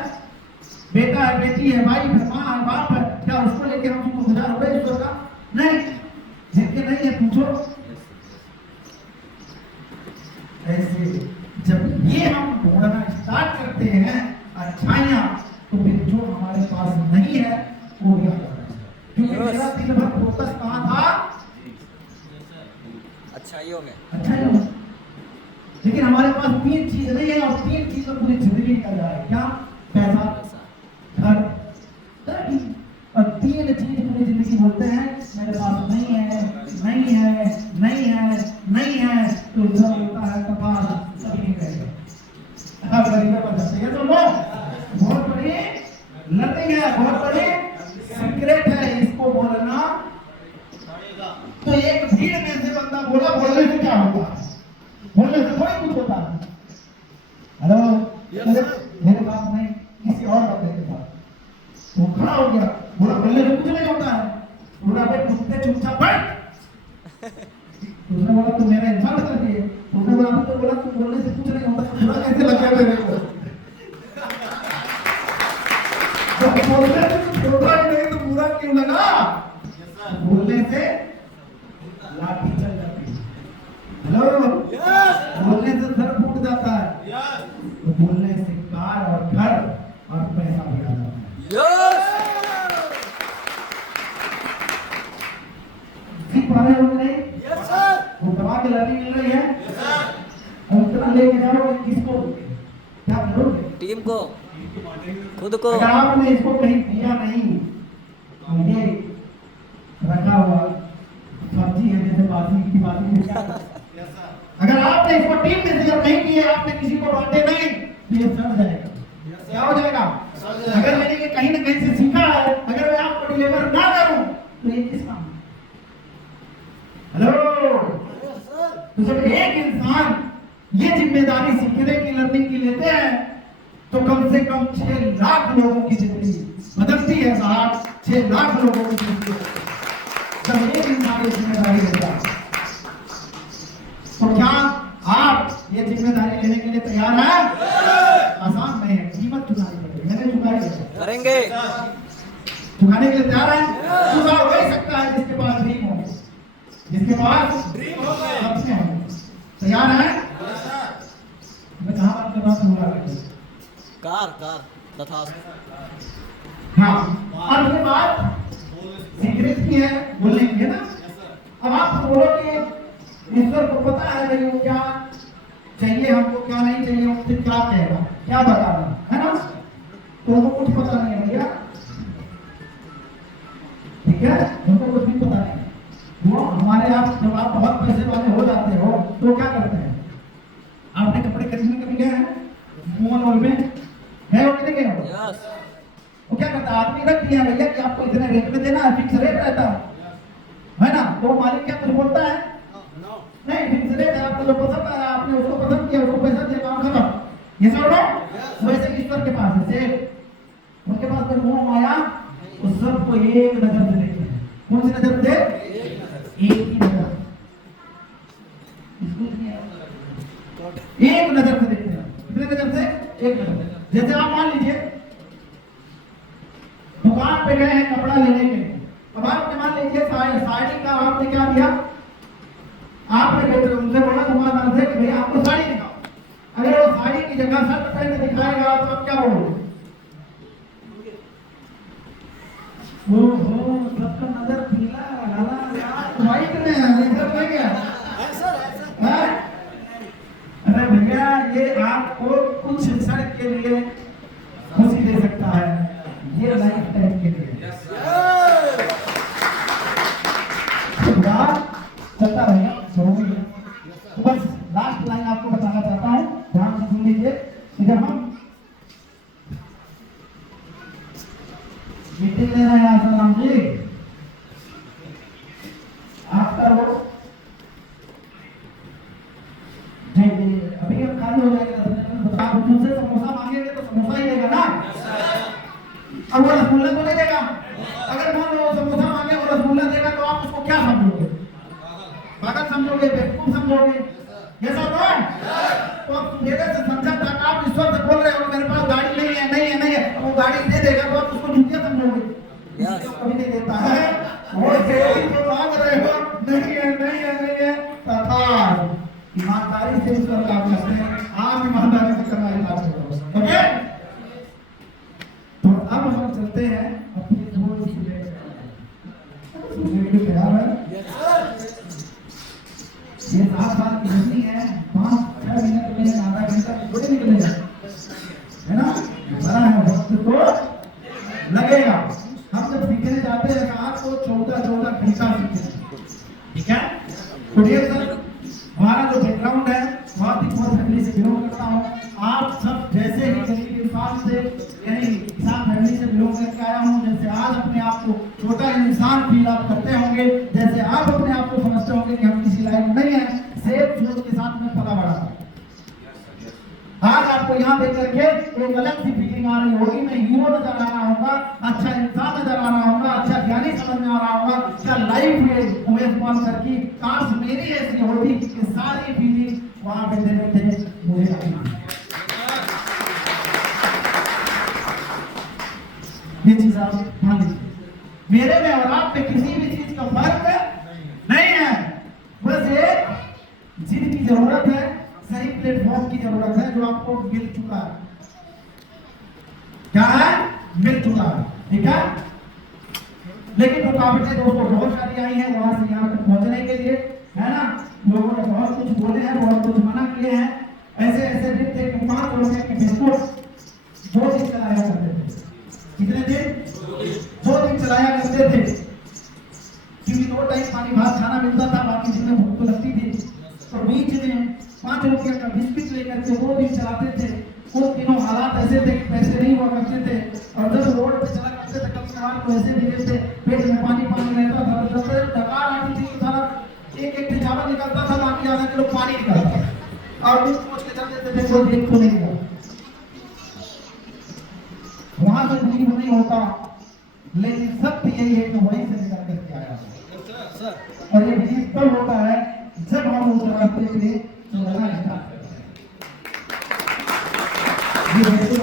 बेटा है, बेटी है, भाई है, माँ है, बाप है, क्या उसको लेके हम उसको गुजार हो गए ईश्वर का? नहीं। जिनके नहीं है पूछो। ऐसे जब ये हम ढूंढना स्टार्ट करते हैं अच्छाइयाँ, तो फिर जो हमारे पास नहीं है वो भी आ जाता है। क्योंकि मेरा दिन भर फोकस कहाँ था? अच्छाइयों में। अच्छाइयों में। लेकिन हमारे पास 3 चीज नहीं है, और 3 चीज में पूरी जिंदगी निकल जा रही है। क्या? पैसा, घर, गाड़ी। और 3 चीज पूरी जिंदगी बोलते हैं मेरे पास नहीं है, नहीं है, नहीं है, नहीं है, तो जो होता है कपाल सभी नहीं करेगा। अब गरीबों को दसते हैं तो लो, बहुत बड़ी लर्निंग है, बहुत बड़ी सीक्रेट है, इसको बोलना। तो एक भीड़ में से बंदा बोला, बोलने से क्या होता है? बोलने से कोई कुछ होता है? हेलो, मेरे पास नहीं, किसी और बंदे के पास। वो खड़ा हो गया, बोला बोलने से कुछ नहीं होता है। बोला भाई कुत्ते चुपचाप बैठ। उसने बोला तुम मेरा इंसान कर दिए। उसने बोला तो बोला तुम बोलने से कुछ नहीं होता, बुरा कैसे लगा मेरे को? जब बोलने से कुछ होता ही नहीं तो बुरा क्यों लगा? बोलने से लाठी चल जाती है। हेलो, बोलने से सर फूट जाता है, तो बोलने से कार और घर और पैसा भी आ जाता है। सीख पा रहे हो नहीं? वो दवा की लर्निंग मिल रही है। और उतना लेके जाओगे किसको? क्या करोगे? टीम को, खुद को। अगर आपने इसको कहीं दिया नहीं, ये रखा हुआ सब्जी है जैसे बासी की बासी क्या? अगर आपने इसको टीम में शेयर नहीं किए, आपने किसी को बांटे नहीं, तो ये सड़ जाएगा। क्या हो जाएगा? अगर मैंने ये कहीं ना कहीं से सीखा है, अगर मैं आपको डिलीवर ना करूं तो ये किस काम? हेलो, तो जब एक इंसान ये जिम्मेदारी सीखने की, लर्निंग की लेते हैं, तो कम से कम 6 लाख लोगों की जिंदगी बदलती है साहब। 6 लाख लोगों की जिंदगी जब एक इंसान ये जिम्मेदारी लेता है, तो क्या आप ये जिम्मेदारी लेने के लिए तैयार हैं? आसान नहीं है, कीमत चुकानी पड़ेगी। मैंने चुकाई है, करेंगे। चुकाने के लिए तैयार है? चुका वही सकता है जिसके पास ड्रीम हो, जिसके पास ड्रीम हो, सपने हो। तैयार है? मैं कहाँ बात कर रहा हूँ? कार तथा हाँ, और ये बात सीक्रेट की है, बोलने की है ना। अब आप बोलो कि ईश्वर को पता है भाई वो क्या चाहिए हमको, क्या नहीं चाहिए, उससे क्या कहेगा, क्या बताना है ना। तो उनको कुछ पता नहीं है भैया, ठीक है, उनको कुछ भी पता नहीं। वो हमारे आप जब आप बहुत पैसे वाले हो जाते हो तो क्या करते हैं, आपने कपड़े खरीदने कभी गए हैं मॉल में, है वो कितने गए हो? यस। वो क्या करता है, आदमी रख दिया भैया कि आपको इतने रेट में देना है, फिक्स रेट रहता है ना, तो मालिक क्या कुछ बोलता है? नहीं, फिक्स रेट है, आपको जो पसंद आया आपने उसको पसंद किया, उसको पैसा दिया, काम खत्म। ये सब लोग वैसे ईश्वर के पास है, सेठ उनके पास कोई मोह माया, तो सबको एक नजर से देखते हैं। कौन सी नजर से? एक ही नजर, एक नजर से देखते हैं। कितने नजर से? एक नजर। जैसे आप मान लीजिए दुकान पे गए हैं कपड़ा लेने के लिए, अब आपने मान लीजिए साड़ी का आपने क्या दिया, आपने उनसे बोला दुकानदार से कि भैया आपको साड़ी दिखाओ, अगर वो साड़ी की जगह शर्ट पहन के दिखाएगा तो आप क्या बोलोगे? ओहो, सबका नजर पीला व्हाइट में है, इधर नहीं गया। हाँ? अरे भैया ये आपको कुछ क्षण के लिए खुशी दे सकता है, ये लाइफ टाइम के लिए चलता रहेगा, छोड़ोगे। तो बस लास्ट लाइन आपको बताना चाहता हूँ, ध्यान से सुन लीजिए। जब हम मीटिंग ले रहे हैं आसाराम जी, आफ्टर वो अभी हम खाली हो जाएगा, आप मुझसे समोसा मांगेंगे तो समोसा ही देगा ना, अब वो रसगुल्ला तो नहीं देगा। अगर मान लो समोसा मांगे और रसगुल्ला देगा तो आप उसको क्या समझोगे? पागल समझोगे, बेवकूफ समझोगे, ये सब है। तो आप मेरे से समझा था, आप ईश्वर से बोल रहे हो मेरे पास गाड़ी नहीं है, नहीं है, नहीं है, वो गाड़ी दे देगा तो आप उसको झूठिया समझोगे, कभी नहीं देता है। वो जो मांग रहे हो नहीं है, नहीं है, नहीं है, तथा ईमानदारी से ईश्वर काम करते हैं, आप ईमानदारी से करना ही बात करो, ओके। तो अब हम चलते हैं अपनी थोड़ी सी तैयार है, ये 7 साल की जिंदगी है, 5-6 मिनट में आधा घंटा थोड़ी निकलेगा, है ना, बड़ा है, वक्त तो लगेगा। हम जब सीखने जाते हैं रात को 14-14 घंटा सीखते हैं, ठीक है। तो ये सर हमारा जो बैकग्राउंड है, बहुत ही बहुत फैमिली से बिलोंग करता हूँ, आप सब जैसे ही गरीब इंसान से यानी किसान फैमिली से बिलोंग करके आया हूँ, जैसे आज अपने आप को छोटा इंसान फील आप करते होंगे, जैसे आप अपने आप को समझते होंगे कि हम किसी लायक नहीं है, सेफ सोच के साथ में पला बड़ा था। आज आपको यहाँ देख करके एक अलग सी फीलिंग आ रही होगी, मैं हीरो नजर आ रहा होगा, अच्छा इंसान नजर आ रहा होगा, अच्छा ज्ञानी समझ में आ रहा होगा, क्या लाइफ है उमेश पालकर की, काश मेरी ऐसी होती कि सारी फीलिंग वहां पे देने थे मुझे आई। ये चीज आप मान लीजिए, मेरे में और आप में किसी भी चीज का फर्क नहीं है, बस एक जिद की जरूरत है, सही प्लेटफॉर्म की जरूरत है जो आपको मिल चुका है। क्या है? मिल चुका है, ठीक है। लेकिन रुकावटें दोस्तों बहुत सारी आई हैं वहां से यहाँ तक पहुंचने के लिए, है ना। लोगों ने बहुत कुछ बोले हैं, बहुत कुछ मना किए हैं, ऐसे ऐसे दिन थे कि 5 रुपए की बिस्कुट 2 दिन चलाया करते थे। कितने दिन? 2 दिन चलाया करते थे, क्योंकि 2 टाइम पानी भात खाना मिलता था, बाकी दिन में भूख तो लगती थी। तो बीच में 5 रुपये का बिस्किट लेकर के 2 दिन चलाते थे। उस दिनों हालात ऐसे थे कि पैसे नहीं हुआ करते थे, और जब रोड पे चला करते थे कभी कभार तो ऐसे भी थे, पेट में पानी रहता था, जब थकान आती थी तो सारा एक चावल निकलता था, बाकी आधा किलो पानी निकलता था, और दूध सोच के चल देते थे, कोई देख तो नहीं हुआ। वहां से नहीं नहीं होता, लेकिन सत्य यही है कि वहीं से निकल करके आया, और ये भी तब होता है जब हम उस रास्ते पे चलना स्टार्ट करते हैं। ये वैसे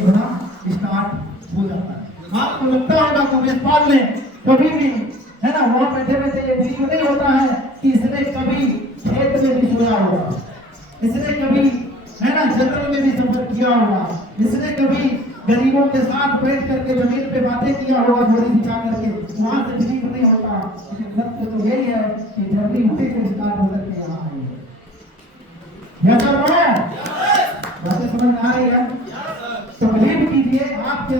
होना स्टार्ट हो जाता है। आपको लगता होगा कि उमेश पाल ने कभी भी, है ना, वहां बैठे बैठे ये बिलीव नहीं होता है कि इसने कभी खेत में भी सोया होगा, इसने कभी, है ना, जंगल में भी सफर किया होगा, इसने कभी गरीबों के साथ बैठ करके जमीन पे बातें किया होगा, घोड़ी बिछा करके, वहां से बिलीव नहीं होता। लेकिन सत्य तो यही है कि जल्दी उठे के स्टार्ट होकर के यहाँ आए। क्या सब है? बातें समझ में आ रही है? तो बिलीव कीजिए, आपके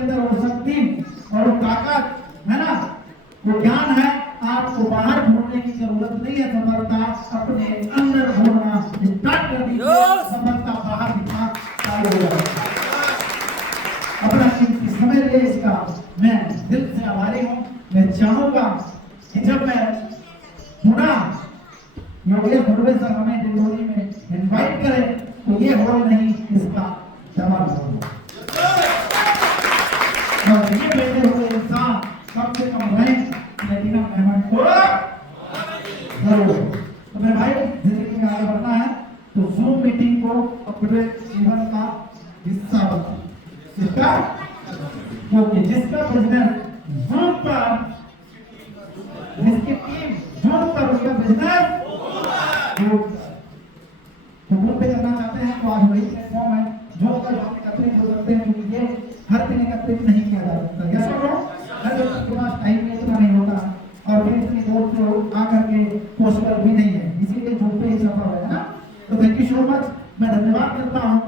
वो ज्ञान है, आपको बाहर ढूंढने की जरूरत नहीं है। सफलता अपने अंदर ढूंढना स्टार्ट कर दीजिए, सफलता बाहर दिखना चालू हो जाएगी। अपना कीमती समय लिए इसका मैं दिल से आभारी हूँ। मैं चाहूंगा कि जब मैं सुना योगेश धुर्वे सर हमें डिंडोरी में इनवाइट करें तो ये हॉल नहीं, इसका डबल होगा। और ये बैठे हुए इंसान कम से कम रैंक प्लेटिनम डायमंड को जरूर। तो मेरे भाई जिंदगी में आगे बढ़ना है तो जूम मीटिंग को अपने जीवन का हिस्सा बनाओ। इसका क्योंकि जिसका बिजनेस जूम पर, जिसकी टीम जूम पर, उसका बिजनेस तो वो पे करना चाहते हैं तो आज वही प्लेटफॉर्म है जो अगर हम एकत्रित हो सकते हैं, क्योंकि ये हर दिन एकत्रित नहीं किया जा सकता। क्या सब लोग हर व्यक्ति के पास टाइम में इतना नहीं होता और फिर इतनी दूर से आकर के पॉसिबल भी नहीं है, इसीलिए जूम पे ही सफल है ना। तो थैंक यू सो मच। मैं धन्यवाद करता हूँ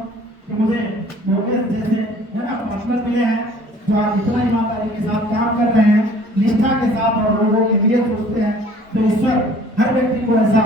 कि मुझे योगेश जैसे है ना पार्टनर मिले हैं जो आज इतना ईमानदारी के साथ काम कर रहे हैं, निष्ठा के साथ और लोगों के लिए सोचते हैं। तो ईश्वर हर व्यक्ति को ऐसा